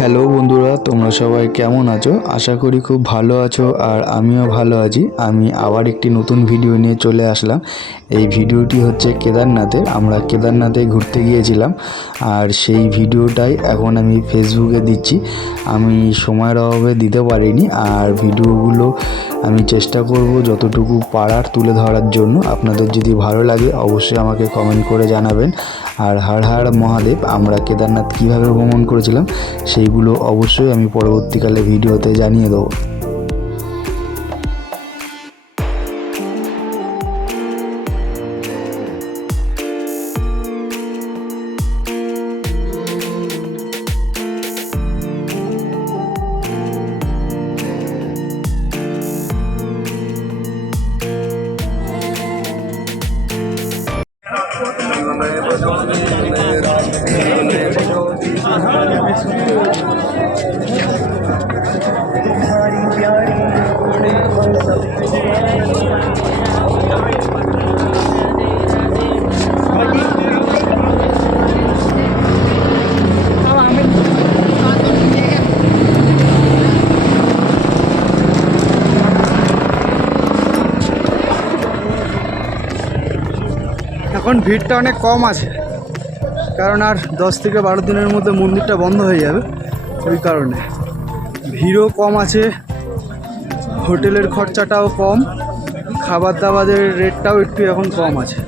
Hello বন্ধুরা, তোমরা সবাই কেমন আছো? আশা করি খুব ভালো আছো আর আমিও ভালো আছি। আমি আবার একটি নতুন ভিডিও নিয়ে চলে আসলাম। এই ভিডিওটি হচ্ছে কেদারনাথের। আমরা কেদারনাথে ঘুরতে গিয়েছিলাম আর সেই ভিডিওটাই এখন আমি ফেসবুকে দিচ্ছি। আমি সময়ের অভাবে দিতে পারিনি আর ভিডিওগুলো আমি চেষ্টা করব যতটুকু পারার তুলে ধরার জন্য। আপনাদের যদি ভালো লাগে, অবশ্যই আমাকে কমেন্ট করে জানাবেন। আর হাড় হাড় মহাদেব, আমরা কেদারনাথ কীভাবে ভ্রমণ করেছিলাম, সেইগুলো অবশ্যই আমি পরবর্তীকালে ভিডিওতে জানিয়ে দেবো। এখন ভিড়টা অনেক কম আছে। কারণ আর দশ থেকে বারো দিনের মধ্যে মন্দিরটা বন্ধ হয়ে যাবে। ওই কারণে। ভিড়ও কম আছে। হোটেলের খরচাটাও কম। খাবার দাবারের রেটটাও একটু এখন কম আছে।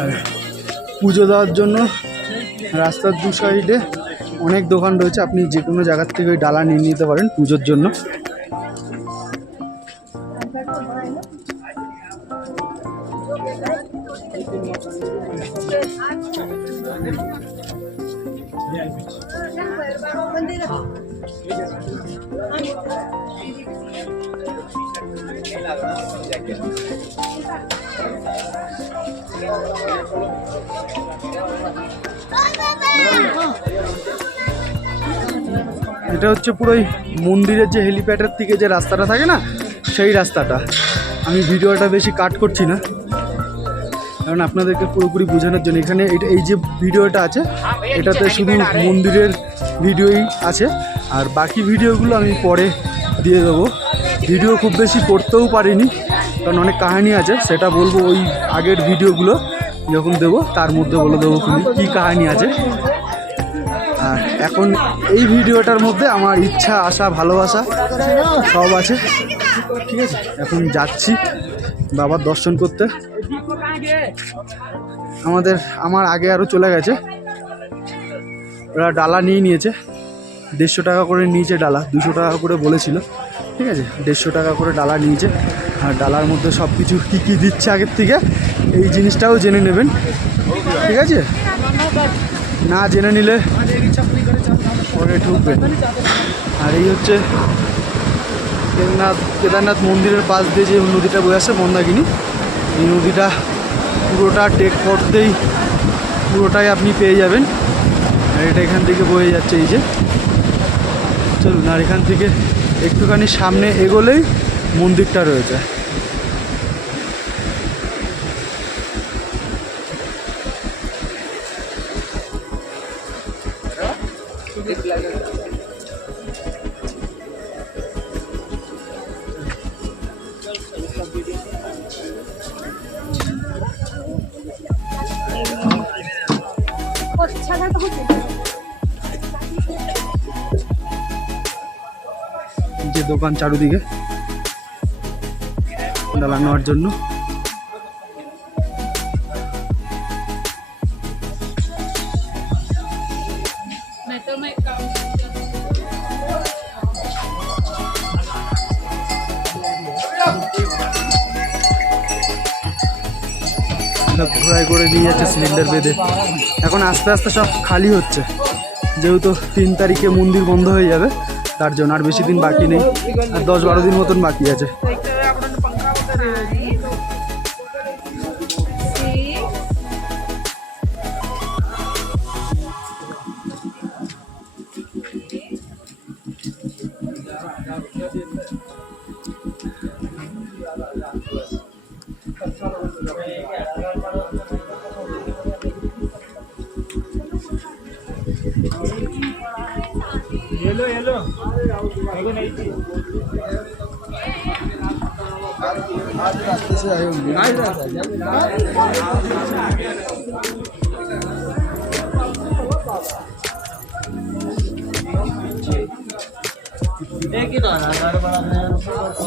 আর পুজো দেওয়ার জন্য রাস্তার দু সাইডে অনেক দোকান রয়েছে, আপনি যে কোনো জায়গার থেকে ওই ডালা নিয়ে নিতে পারেন পুজোর জন্য। এটা হচ্ছে পুরোই মন্দিরের যে হেলিপ্যাডের থেকে যে রাস্তাটা থাকে না, সেই রাস্তাটা। আমি ভিডিওটা বেশি কাট করছি না। কারণ আপনাদেরকে পুরোপুরি বোঝানোর জন্য। এখানে এটা এই যে ভিডিওটা আছে, এটাতে শুধু মন্দিরের ভিডিওই আছে। আর বাকি ভিডিওগুলো আমি পরে দিয়ে দেবো। ভিডিও খুব বেশি করতেও পারিনি, কারণ অনেক কাহিনী আছে। সেটা বলব ওই আগের ভিডিওগুলো যখন দেবো, তার মধ্যে বলে দেবো কী কাহিনী আছে। এখন এই ভিডিওটার মধ্যে আমার ইচ্ছা, আশা, ভালোবাসা সব আছে। ঠিক আছে? এখন যাচ্ছি বাবার দর্শন করতে। আমাদের, আমার আগে আরও চলে গেছে। ওরা ডালা নিয়ে নিয়েছে। দেড়শো টাকা করে নিয়েছে ডালা, দুশো টাকা করে বলেছিল। ঠিক আছে? দেড়শো টাকা করে ডালা নিয়েছে। আর ডালার মধ্যে সব কিছু কী কী দিচ্ছে আগের থেকে, এই জিনিসটাও জেনে নেবেন। ঠিক আছে? না জেনে নিলে পরে ঢুকবেন আর এই হচ্ছে কেদারনাথ কেদারনাথ মন্দিরের পাশ দিয়ে যে নদীটা বয়ে আসছে মন্দাকিনী, এই নদীটা পুরোটা টেক করতেই পুরোটাই আপনি পেয়ে যাবেন। আর এটা এখান থেকে বয়ে যাচ্ছে এই যে। চলুন, আর এখান থেকে একটুখানি সামনে এগোলেই মন্দিরটা রয়েছে দোকান চারুদিকে ডালা নেওয়ার জন্য। ঘোড়ায় করে নিয়ে যাচ্ছে সিলিন্ডার বেঁধে। এখন আস্তে আস্তে সব খালি হচ্ছে। যেহেতু তিন তারিখে মন্দির বন্ধ হয়ে যাবে তার জন্য আর বেশি দিন বাকি নেই। আর দশ বারো দিন মতন বাকি আছে।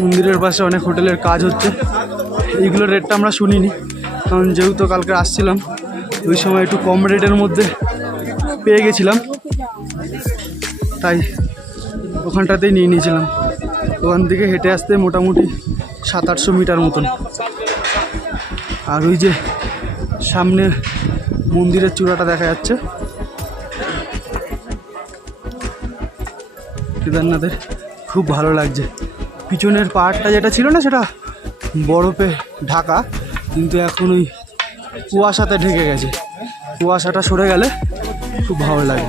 মন্দিরের পাশে অনেক হোটেলের কাজ হচ্ছে। এইগুলোর রেটটা আমরা শুনিনি, কারণ যেহেতু কালকে আসছিলাম, ওই সময় একটু কম রেটের মধ্যে পেয়ে গেছিলাম। তাই ওখানটাতেই নিয়ে নিয়েছিলাম। ওখান থেকে হেঁটে আসতে মোটামুটি সাত আটশো মিটার মতন। আর ওই যে সামনে মন্দিরের চূড়াটা দেখা যাচ্ছে। কেদারনাথের খুব ভালো লাগছে। পিছনের পাহাড়টা যেটা ছিল না সেটা বরফে ঢাকা, কিন্তু এখন ওই কুয়াশাতে ঢেকে গেছে। কুয়াশাটা সরে গেলে খুব ভালো লাগে।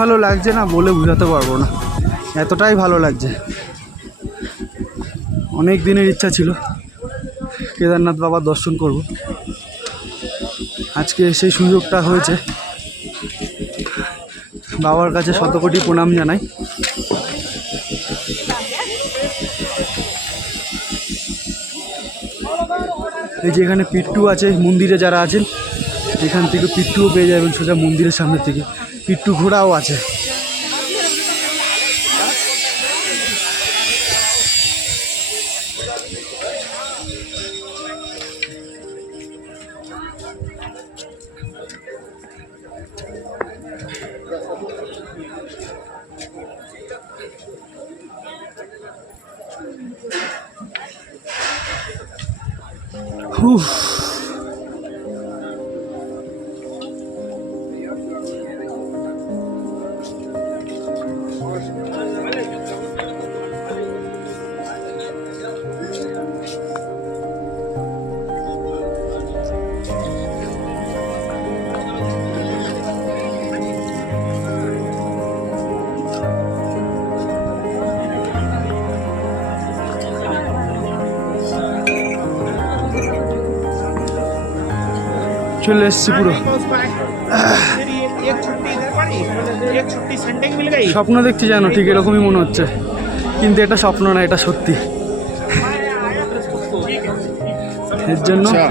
ভালো লাগছে না বলে বোঝাতে পারব না। এতটাই ভালো লাগছে। অনেক দিনের ইচ্ছা ছিল। কেদারনাথ বাবার দর্শন করব। আজকে সেই সুযোগটা হয়েছে। বাবার কাছে শত কোটি প্রণাম জানাই। এই যে এখানে পিট্টু আছে, মন্দিরে যারা আছেন, এখান থেকে পিট্টুও পেয়ে যাবেন সোজা মন্দিরের সামনে থেকে। পিট্টু ঘোড়াও আছে। উফ। চলে এসছি পুরো। স্বপ্ন দেখছি যেন ঠিক এরকমই মনে হচ্ছে। কিন্তু এটা স্বপ্ন না এটা সত্যি। এর জন্য আচ্ছা।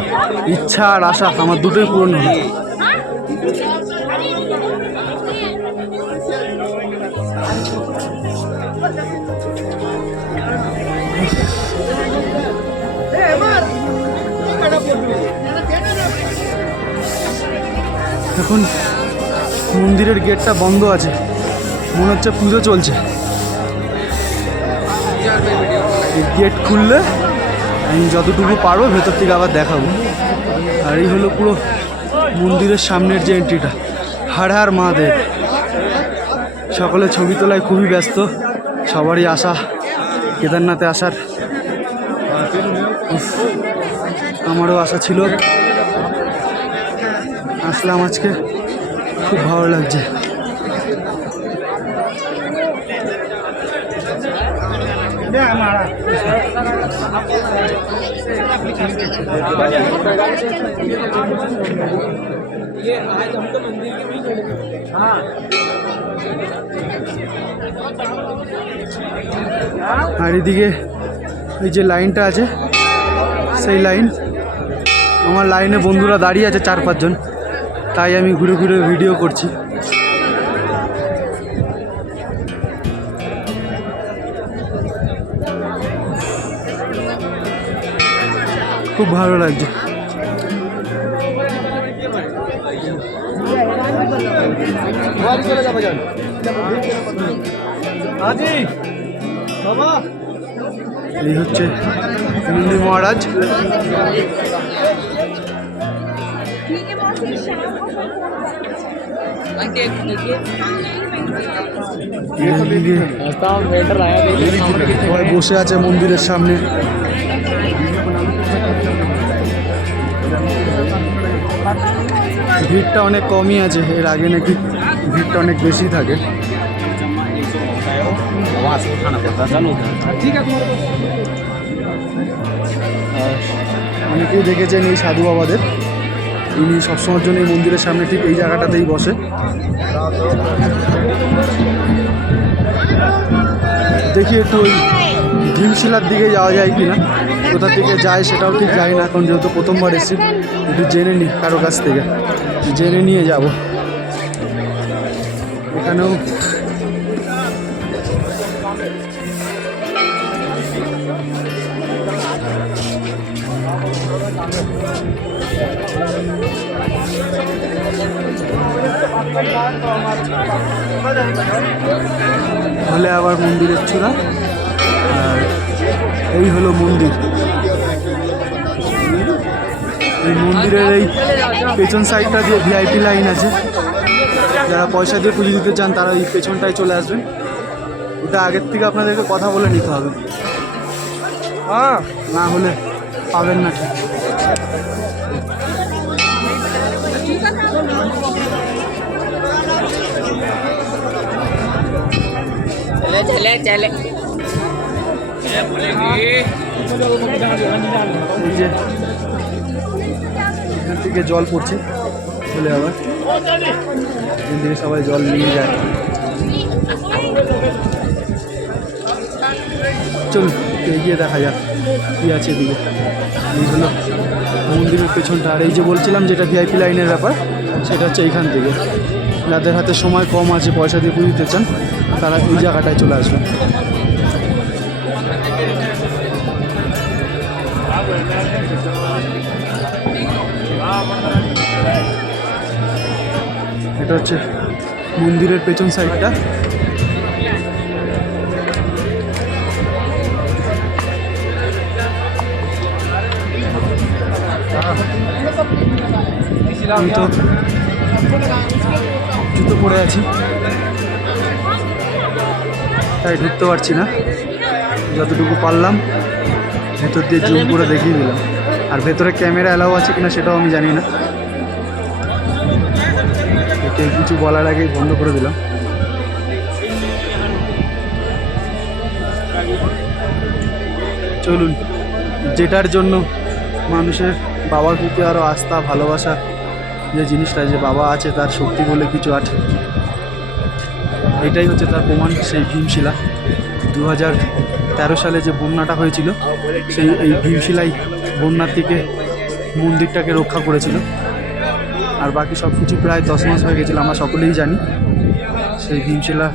ইচ্ছা আর আশা আমার দুটোই পূরণ হলো এখন মন্দিরের গেটটা বন্ধ আছে। মনে হচ্ছে পুজো চলছে। গেট খুললে আমি যতটুকু পারব ভেতর থেকে আবার দেখাবো। আর এই হলো পুরো মন্দিরের সামনের যে এন্ট্রিটা হার হার মহাদেব। সকলে ছবি তোলায় খুবই ব্যস্ত। সবারই আশা, কেদারনাথে আসার। আমারও আশা ছিল আসলাম আজকে। খুব ভালো লাগছে। আর এদিকে এই যে লাইনটা আছে, সেই লাইন। আমার লাইনে বন্ধুরা দাঁড়িয়ে আছে চার পাঁচজন। তাই আমি ঘুরে ঘুরে ভিডিও করছি। খুব ভালো লাগছে। এই হচ্ছে মহারাজ। বসে আছে মন্দিরের সামনে। ভিড়টা অনেক কমই আছে, এর আগে নাকি ভিড়টা অনেক বেশি থাকে। অনেকেই দেখেছেন এই সাধু বাবাদের। ইনি সবসময়ের জন্য এই মন্দিরের সামনে ঠিক এই জায়গাটাতেই বসে। দেখি একটু ওই ভীমশিলার দিকে যাওয়া যায় কি না কোথা থেকে যায় সেটাও ঠিক জানি না, এখন যেহেতু প্রথমবার এসেছি, একটু জেনে নিই কারও কাছ থেকে। জেনে নিয়ে যাব। এখানেও হলে আবার মন্দিরের চূড়া। আর এই হলো মন্দির। এই মন্দিরের এই পেছন সাইডটা দিয়ে ভিআইপি লাইন আছে। যারা পয়সা দিয়ে পুজো দিতে চান তারা এই পেছনটায় চলে আসবেন। ওটা আগের থেকে আপনাদেরকে কথা বলে নিতে হবে। হ্যাঁ। না হলে পাবেন না। ঠিক चले चले चले এই যে এখান থেকে জল পড়ছে চলে আবার মন্দিরে সবাই জল নিয়ে যায় চলুন একটু এগিয়ে দেখা যাক কী আছে এদিকে এই হলো মন্দিরের পেছনটা আর এই যে বলছিলাম যেটা ভিআইপি লাইনের ব্যাপার সেটা হচ্ছে এইখান থেকে যাদের হাতে সময় কম আছে পয়সা দিয়ে পুজো দিতে চান তারা এই জায়গাটায় চলে আসবেন এটা হচ্ছে মন্দিরের পেছন সাইডটা। আমি তো জুতো পরে আছি। তাই ঢুকতে পারছি না। যতটুকু পারলাম, ভেতর দিয়ে জুম করে দেখিয়ে দিলাম। আর ভেতরে ক্যামেরা অ্যালাউ আছে কিনা সেটাও আমি জানি না। এতে কিছু বলার আগেই বন্ধ করে দিলাম। চলুন, যেটার জন্য মানুষের বাবার প্রতি আরও আস্থা, ভালোবাসা, যে জিনিসটা, যে বাবা আছে, তার শক্তি বলে কিছু আছে এটাই হচ্ছে তার প্রমাণ, সেই ভীমশিলা। দু হাজার তেরো সালে যে বন্যাটা হয়েছিল, সেই এই ভীমশিলাই বন্যার থেকে মন্দিরটাকে রক্ষা করেছিল। আর বাকি সব কিছু প্রায় দশ মাস হয়ে গেছিল, আমরা সকলেই জানি। সেই ভীমশিলা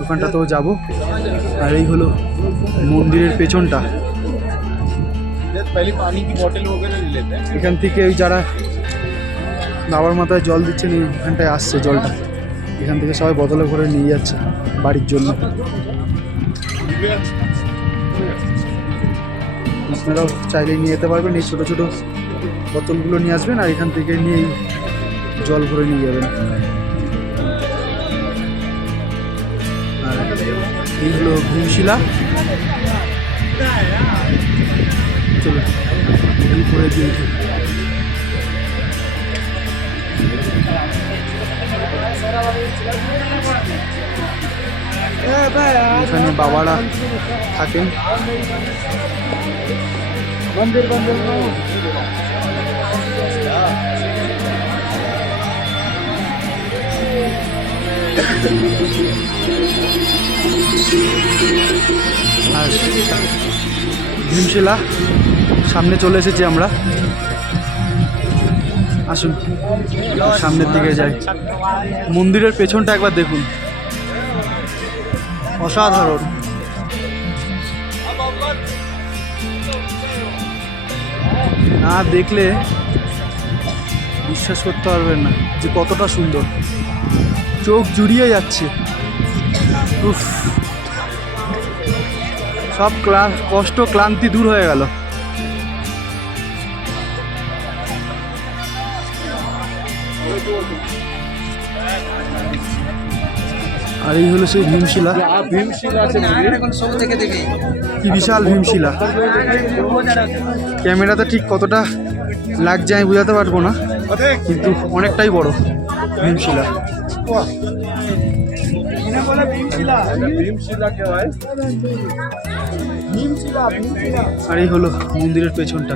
দোকানটাতেও যাব। আর এই হলো মন্দিরের পেছনটা। এখান থেকে ওই যারা বাবার মাথায় জল দিচ্ছেন, এইখানটায় আসছে জলটা। এখান থেকে সবাই বদলে করে নিয়ে যাচ্ছে বাড়ির জন্য। আপনারাও চাইলে নিয়ে যেতে পারবেন, এই ছোটো ছোটো বোতলগুলো নিয়ে আসবেন আর এখান থেকে নিয়েই জল ভরে নিয়ে যাবেন। আর এই হলো ভূমশিলা। চলো করে এখানে বাবারা থাকেন। আর ভীমশিলা সামনে চলে এসেছি আমরা। আসুন সামনের দিকে যাই। মন্দিরের পেছনটা একবার দেখুন। অসাধারণ। না দেখলে বিশ্বাস করতে পারবেন না যে কতটা সুন্দর। চোখ জুড়িয়ে যাচ্ছে। সব ক্লা কষ্ট, ক্লান্তি দূর হয়ে গেল। আর এই হলো সেই ভীমশিলা। কি বিশাল ভীমশিলা। ক্যামেরাতে ঠিক কতটা লাগছে আমি বোঝাতে পারব না কিন্তু অনেকটাই বড় ভীমশিলা। আর এই হলো মন্দিরের পেছনটা।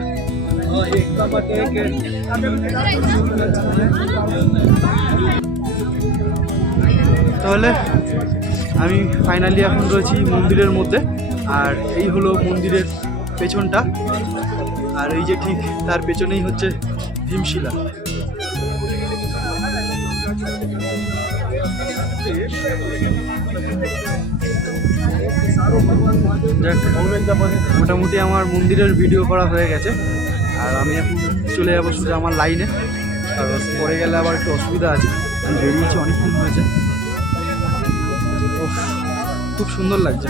তাহলে আমি ফাইনালি এখন রয়েছি মন্দিরের মধ্যে, আর এই হলো মন্দিরের পেছনটা, আর এই যে ঠিক তার পেছনেই হচ্ছে ভীমশিলা। মোটামুটি আমার মন্দিরের ভিডিও করা হয়ে গেছে। আর আমি এখন চলে যাব শুধু আমার লাইনে আর পরে গেলে আবার একটু অসুবিধা আছে। আমি বেরিয়েছি, অনেকক্ষণ হয়েছে। খুব সুন্দর লাগছে।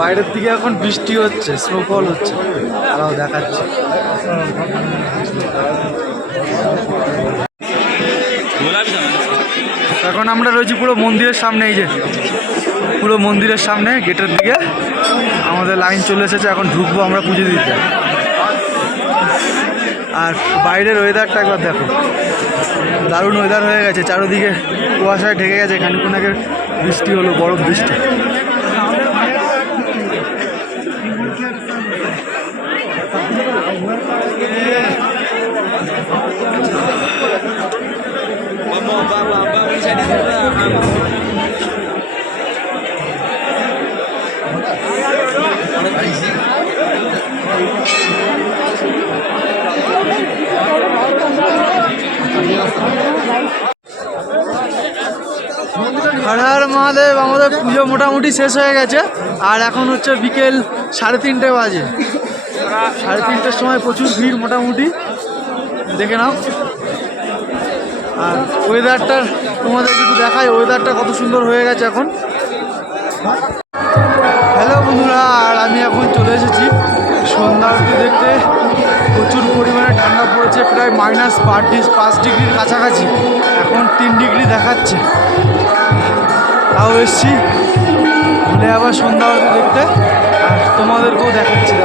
বাইরের দিকে এখন বৃষ্টি হচ্ছে স্নোফল হচ্ছে। তারাও দেখাচ্ছে। এখন আমরা রয়েছি পুরো মন্দিরের সামনে, এই যে পুরো মন্দিরের সামনে, গেটের দিকে। আমাদের লাইন চলে এসেছে, এখন ঢুকবো আমরা পুজো দিতে। আর বাইরের ওয়েদারটা একবার দেখো। দারুণ ওয়েদার হয়ে গেছে চারিদিকে কুয়াশায় ঢেকে গেছে খানিক্ষণ আগে বৃষ্টি হলো বরফ বৃষ্টি। হর হর মহাদেব, আমাদের পুজো মোটামুটি শেষ হয়ে গেছে। আর এখন হচ্ছে বিকেল সাড়ে তিনটে বাজে। সাড়ে তিনটের সময় প্রচুর ভিড় মোটামুটি। দেখে নাও। আর ওয়েদারটার তোমাদের একটু দেখায় ওয়েদারটা কত সুন্দর হয়ে গেছে এখন। হ্যালো বন্ধুরা, আর আমি এখন চলে এসেছি সন্ধ্যা দেখতে। প্রচুর পরিমাণে ঠান্ডা পড়েছে, প্রায় মাইনাস পাঁচ ডিগ্রির কাছাকাছি। এখন তিন ডিগ্রি দেখাচ্ছে। তাও এসছি। ঘুরে আবার সন্ধ্যা দেখতে। আর তোমাদেরকেও দেখাচ্ছি